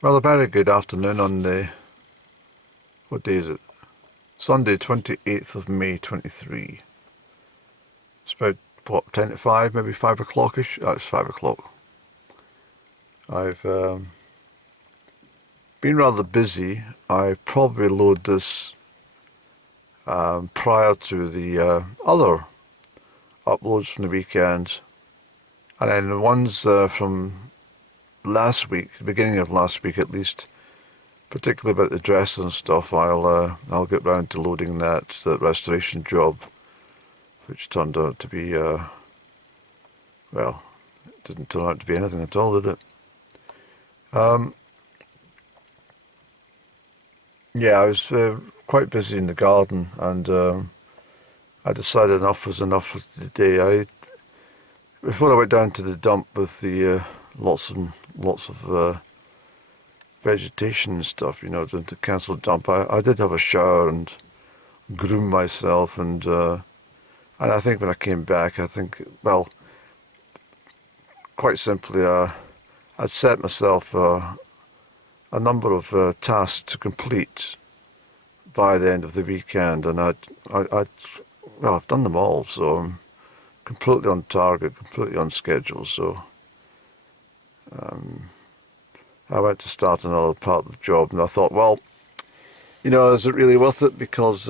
Well, a very good afternoon on the, what day is it? Sunday, 28th of May, 23. It's about, what, 10 to 5, maybe 5 o'clock-ish? Oh, it's 5 o'clock. I've been rather busy. I probably load this prior to the other uploads from the weekend. And then the ones from last week, the beginning of last week at least, particularly about the dresses and stuff, I'll get round to loading that restoration job, which turned out to be, well, it didn't turn out to be anything at all, did it? Yeah, I was quite busy in the garden, and I decided enough was enough for the day. Before I went down to the dump with the lots of vegetation and stuff, to cancel the dump, I did have a shower and groom myself, and I think when I came back, well, quite simply, I'd set myself a number of tasks to complete by the end of the weekend, and well, I've done them all, so I'm completely on target, completely on schedule. So I went to start another part of the job, and I thought, well, is it really worth it? Because,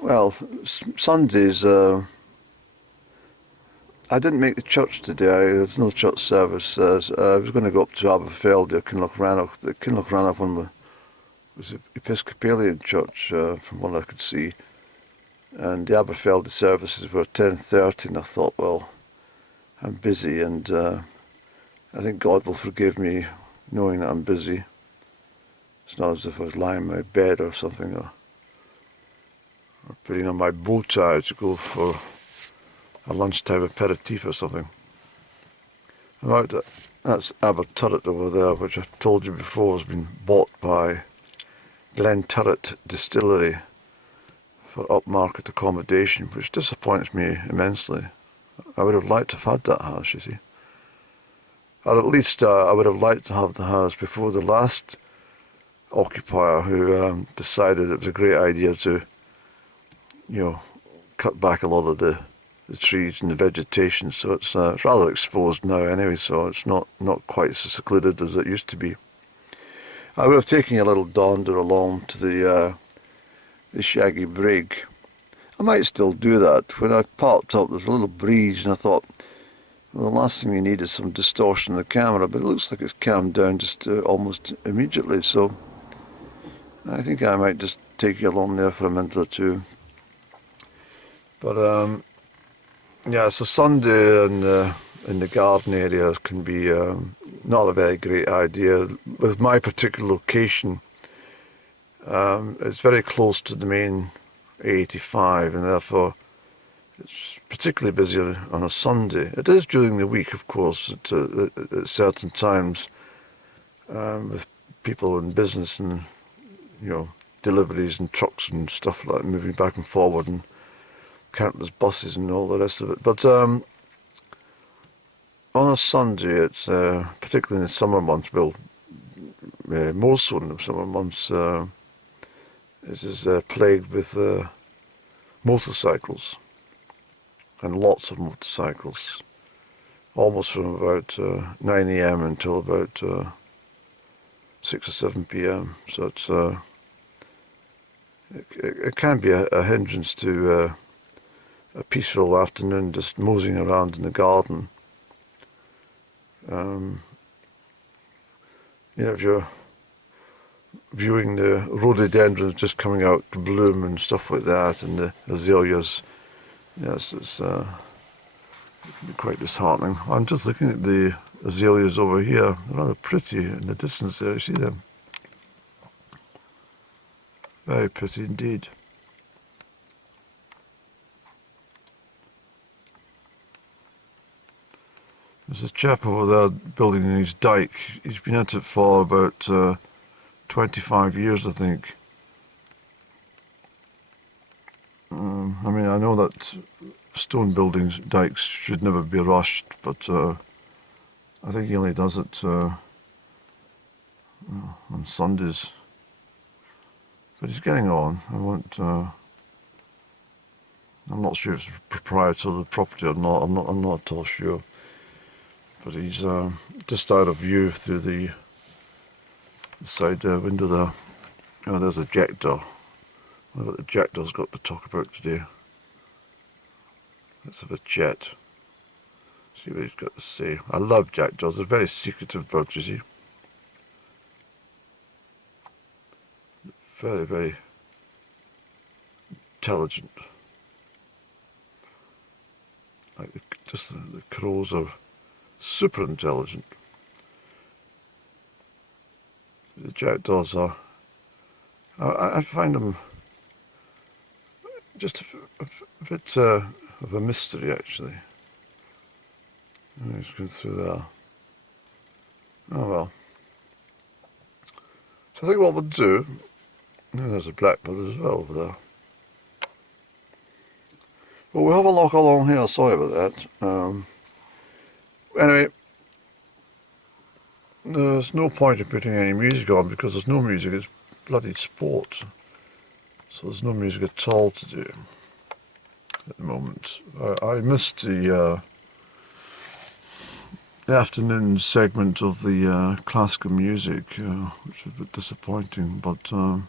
well, Sundays, I didn't make the church today. There's no church service. I was going to go up to Aberfeld or Kinlochrannoch. The Kinlochrannoch one was an Episcopalian church, from what I could see. And the Aberfeld services were 10:30, and I thought, well, I'm busy, and I think God will forgive me knowing that I'm busy. It's not as if I was lying in my bed or something, or putting on my bow tie to go for a lunchtime aperitif or something. That's Dander Turret over there, which I've told you before has been bought by Glen Turret distillery for upmarket accommodation, which disappoints me immensely. I would have liked to have had that house, you see. Or at least I would have liked to have the house before the last occupier, who decided it was a great idea to, cut back a lot of the trees and the vegetation, so it's rather exposed now anyway, so it's not quite so secluded as it used to be. I would have taken a little Dander along to the Shaggy Brig. I might still do that. When I parked up, there's a little breeze, and I thought, well, the last thing we need is some distortion in the camera, but it looks like it's calmed down just almost immediately, so I think I might just take you along there for a minute or two. But yeah, so Sunday in the garden area can be not a very great idea. With my particular location, it's very close to the main A85, and therefore it's particularly busy on a Sunday. It is during the week, of course, at certain times, with people in business and, deliveries and trucks and stuff like that, moving back and forward, and countless buses and all the rest of it. But on a Sunday, it's particularly in the summer months, well, more so in the summer months, it is plagued with motorcycles, and lots of motorcycles, almost from about 9 a.m. until about 6 or 7 p.m. So it's it can be a hindrance to a peaceful afternoon just moseying around in the garden. If you're viewing the rhododendrons just coming out to bloom and stuff like that, and the azaleas, yes, it can be quite disheartening. I'm just looking at the azaleas over here. They're rather pretty in the distance there. You see them? Very pretty indeed. There's a chap over there building his dike. He's been at it for about 25 years, I think. I know that stone buildings, dikes, should never be rushed, but I think he only does it on Sundays. But he's getting on. I'm not sure if it's proprietor of the property or not. I'm not at all sure. But he's just out of view through the side window there. Oh, there's a jackdaw. What about the jackdaw's got to talk about today? Let's have a chat. See what he's got to say. I love jackdaws. They're very secretive birds, you see. Very, very intelligent. Like the crows are super intelligent. The jackdaws are. I find them just a bit of a mystery, actually. He's going through there. Oh well. So I think what we'll do. Oh, there's a blackbird as well over there. Well, we'll have a look along here. Sorry about that. Anyway, there's no point in putting any music on because there's no music. It's bloody sport. So there's no music at all to do at the moment. I missed the afternoon segment of the classical music, which was a bit disappointing. But in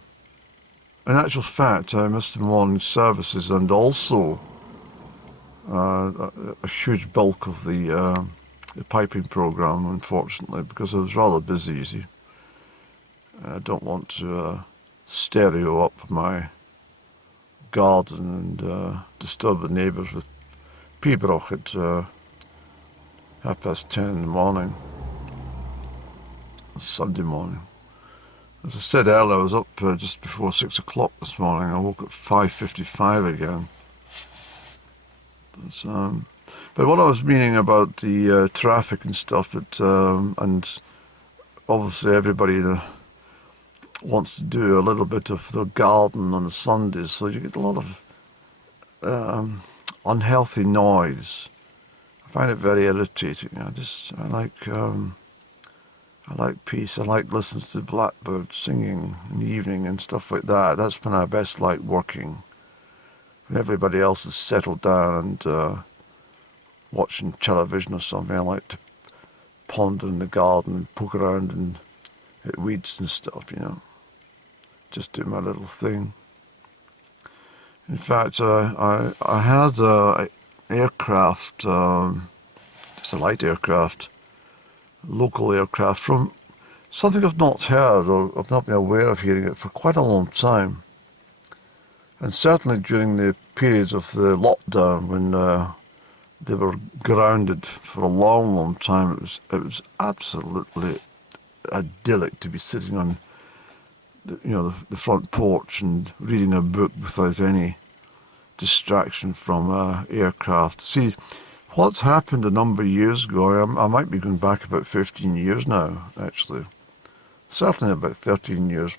actual fact, I missed the morning services and also a huge bulk of the piping programme, unfortunately, because I was rather busy, you see. I don't want to stereo up my garden and disturb the neighbours with pibroch at 10:30 in the morning, Sunday morning. As I said earlier, I was up just before 6 o'clock this morning. I woke at 5:55 again. But what I was meaning about the traffic and stuff, and obviously everybody wants to do a little bit of their garden on the Sundays, so you get a lot of unhealthy noise. I find it very irritating. I like peace. I like listening to blackbirds singing in the evening and stuff like that. That's when I best like working. When everybody else is settled down and watching television or something, I like to ponder in the garden and poke around and hit weeds and stuff, you know. Just do my little thing. In fact, I had an aircraft, just a light aircraft, local aircraft from something I've not heard or I've not been aware of hearing it for quite a long time. And certainly during the periods of the lockdown when they were grounded for a long, long time, it was absolutely idyllic to be sitting on the front porch and reading a book without any distraction from aircraft. See, what's happened a number of years ago, I might be going back about 15 years now, actually. Certainly about 13 years.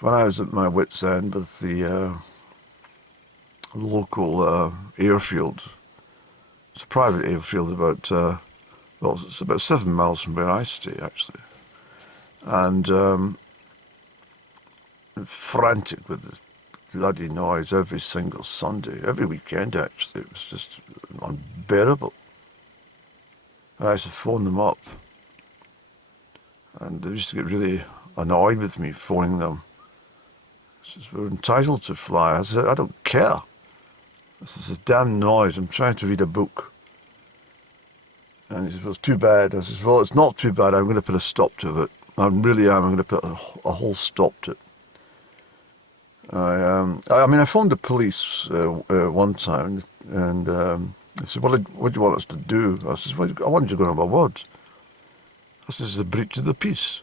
When I was at my wit's end with the local airfield, it's a private airfield it's about 7 miles from where I stay, actually. And frantic with the bloody noise every single Sunday, every weekend, actually. It was just unbearable. I used to phone them up, and they used to get really annoyed with me phoning them. Says, we're entitled to fly. I said, I don't care. This is a damn noise. I'm trying to read a book. And he says, well, it's too bad. I says, well, it's not too bad. I'm going to put a stop to it. I really am. I'm going to put a whole stop to it. I phoned the police one time, and they said, what do you want us to do? I said, well, I want you to go on my word. I said, it's a breach of the peace.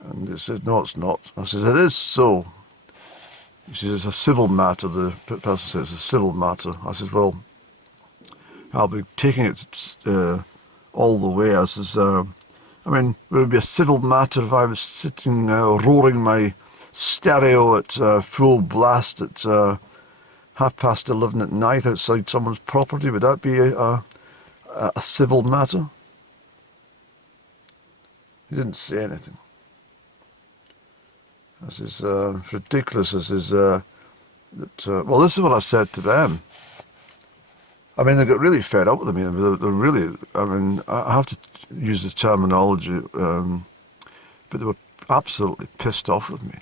And they said, no, it's not. I said, it is so. He says, it's a civil matter. The person says, it's a civil matter. I said, well, I'll be taking it all the way. I says, it would be a civil matter if I was sitting roaring my stereo at full blast at 11:30 at night outside someone's property. Would that be a civil matter? He didn't say anything. I says, ridiculous. I says, well, this is what I said to them. I mean, they got really fed up with me. They're really, I mean, I have to use the terminology, but they were absolutely pissed off with me.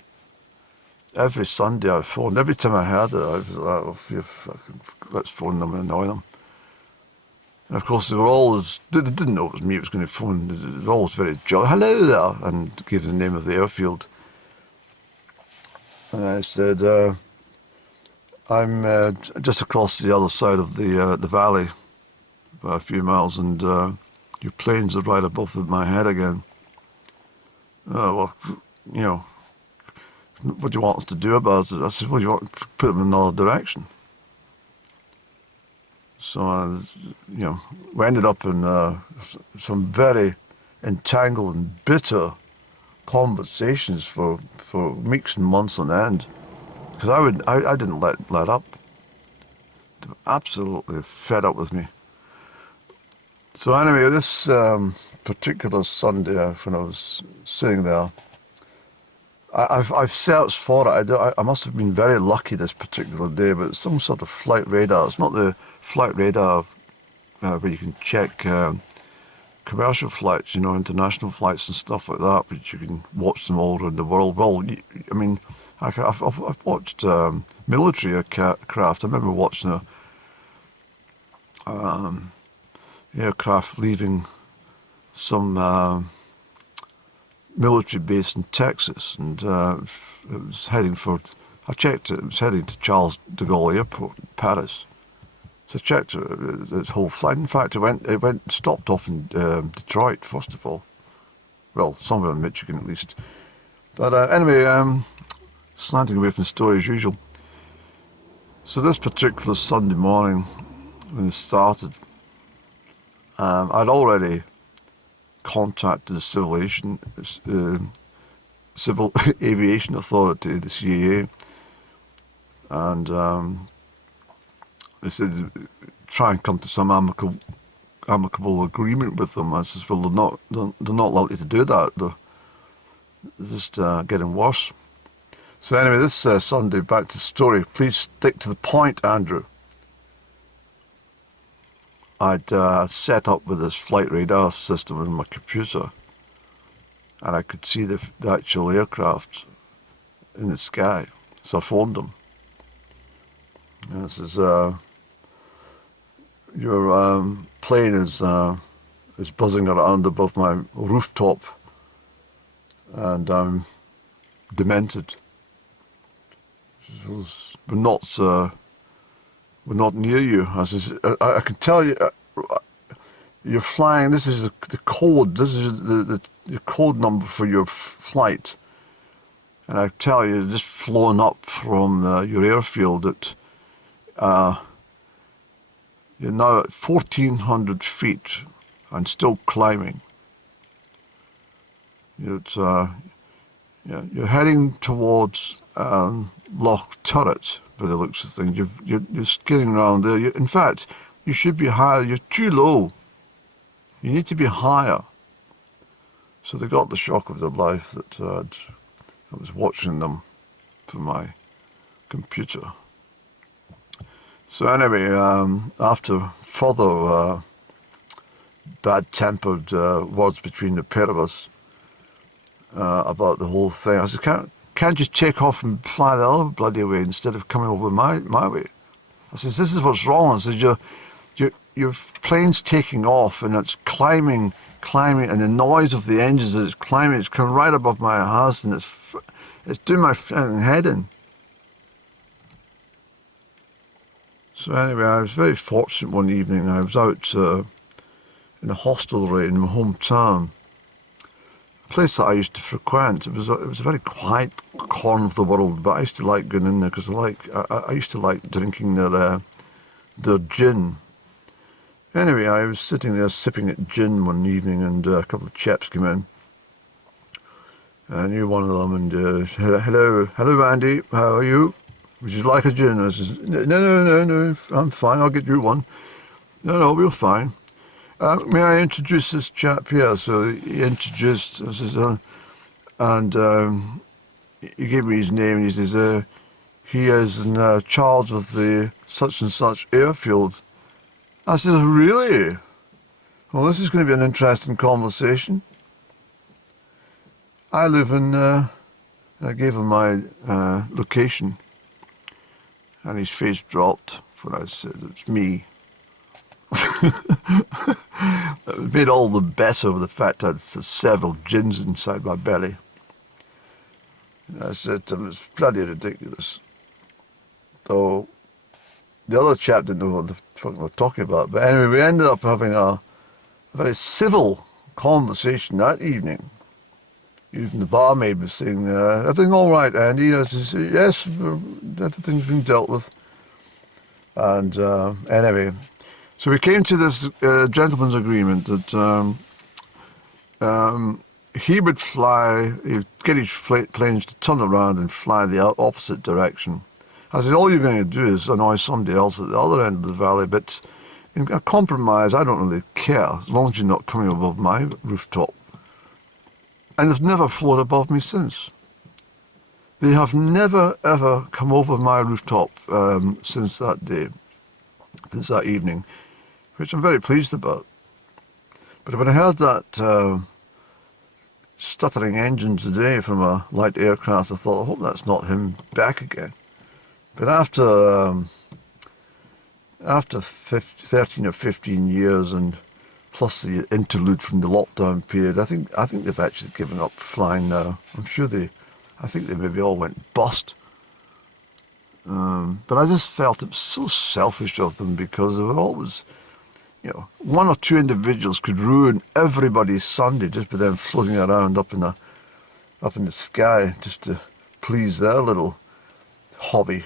Every Sunday I phoned. Every time I heard it, I was like, oh, let's phone them and annoy them. And of course, they were always, they didn't know it was me who was going to phone. They were always very jolly. Hello there, and gave the name of the airfield. And I said, I'm just across the other side of the valley, by a few miles, and your planes are right above my head again. Oh, well, you know, what do you want us to do about it? I said, well, you want to put them in another direction. So, you know, we ended up in some very entangled and bitter conversations for weeks and months on end, because I didn't let up. They were absolutely fed up with me. So anyway, this particular Sunday when I was sitting there, I've searched for it. I must have been very lucky this particular day, but it's some sort of flight radar. It's not the flight radar where you can check commercial flights, you know, international flights and stuff like that, but you can watch them all around the world. Well, I mean, I've watched military aircraft. I remember watching a aircraft leaving some military base in Texas, and it was heading for, I checked it was heading to Charles de Gaulle Airport in Paris. So I checked its whole flight. In fact, it stopped off in Detroit, first of all. Well, somewhere in Michigan at least. But anyway, slanting away from the story as usual. So this particular Sunday morning, when it started, I'd already contacted the Civil Aviation Authority, the CAA, and they said try and come to some amicable agreement with them. I said, well, they're not likely to do that. They're just getting worse. So anyway, this Sunday, back to the story. Please stick to the point, Andrew. I'd set up with this flight radar system in my computer, and I could see the actual aircraft in the sky. So I phoned them. And I says, your plane is buzzing around above my rooftop, and I'm demented. We're not near you. I says, I can tell you, you're flying. This is the code. This is the code number for your flight. And I tell you, just flown up from your airfield at, you're now at 1,400 feet and still climbing. You're heading towards Loch Turret, by the looks of things. You're skidding around there. In fact, you should be higher. You're too low. You need to be higher. So they got the shock of their life that I was watching them from my computer. So anyway, after further bad-tempered words between the pair of us about the whole thing, I said, can't you take off and fly the other bloody way instead of coming over my way? I said, this is what's wrong. I said, your plane's taking off and it's climbing, and the noise of the engines as it's climbing, it's coming right above my house, and it's doing my head in. So anyway, I was very fortunate one evening. I was out in a hostelry in my hometown, a place that I used to frequent. It was a very quiet corner of the world, but I used to like going in there because I used to like drinking their gin. Anyway, I was sitting there sipping at gin one evening, and a couple of chaps came in. And I knew one of them, and hello Andy, how are you? Would you like a gin? I said, no, I'm fine, I'll get you one. No, we're fine. May I introduce this chap here? So he introduced us, and he gave me his name, and he says, he is in charge of the such and such airfield. I said, really? Well, this is going to be an interesting conversation. I live in, I gave him my location, and his face dropped when I said, it's me. It made all the better of the fact I had several gins inside my belly. And I said to him, it's bloody ridiculous. So the other chap didn't know what the fuck we were talking about. But anyway, we ended up having a very civil conversation that evening. Even the barmaid was saying, everything all right, Andy? I said, yes, everything's been dealt with. And anyway, so we came to this gentleman's agreement that he would fly, he'd get his planes to turn around and fly the opposite direction. I said, all you're going to do is annoy somebody else at the other end of the valley, but in a compromise, I don't really care, as long as you're not coming above my rooftop. And they've never flown above me since. They have never, ever come over my rooftop since that day, since that evening, which I'm very pleased about. But when I heard that stuttering engine today from a light aircraft, I thought, I hope that's not him back again. But after 13 or 15 years, and plus the interlude from the lockdown period, I think they've actually given up flying now. I'm sure I think they maybe all went bust. But I just felt it was so selfish of them, because they were always, one or two individuals could ruin everybody's Sunday just by them floating around up in the sky just to please their little hobby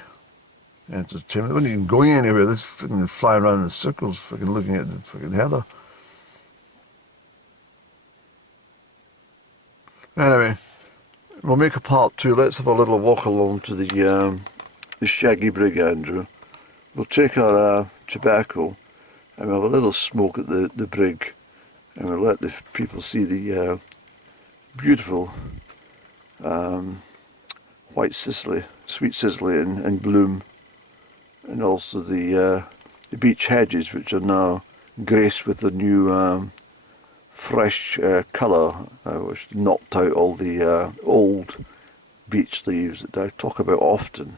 entertainment. They weren't even going anywhere. They just fucking flying around in circles, fucking looking at the fucking heather. Anyway, we'll make a part 2. Let's have a little walk along to the Shaggy Brig, Andrew. We'll take our tobacco and we'll have a little smoke at the brig, and we'll let the people see the beautiful white Sicily, sweet Sicily in bloom, and also the beech hedges, which are now graced with the new fresh colour, which knocked out all the old beech leaves that I talk about often.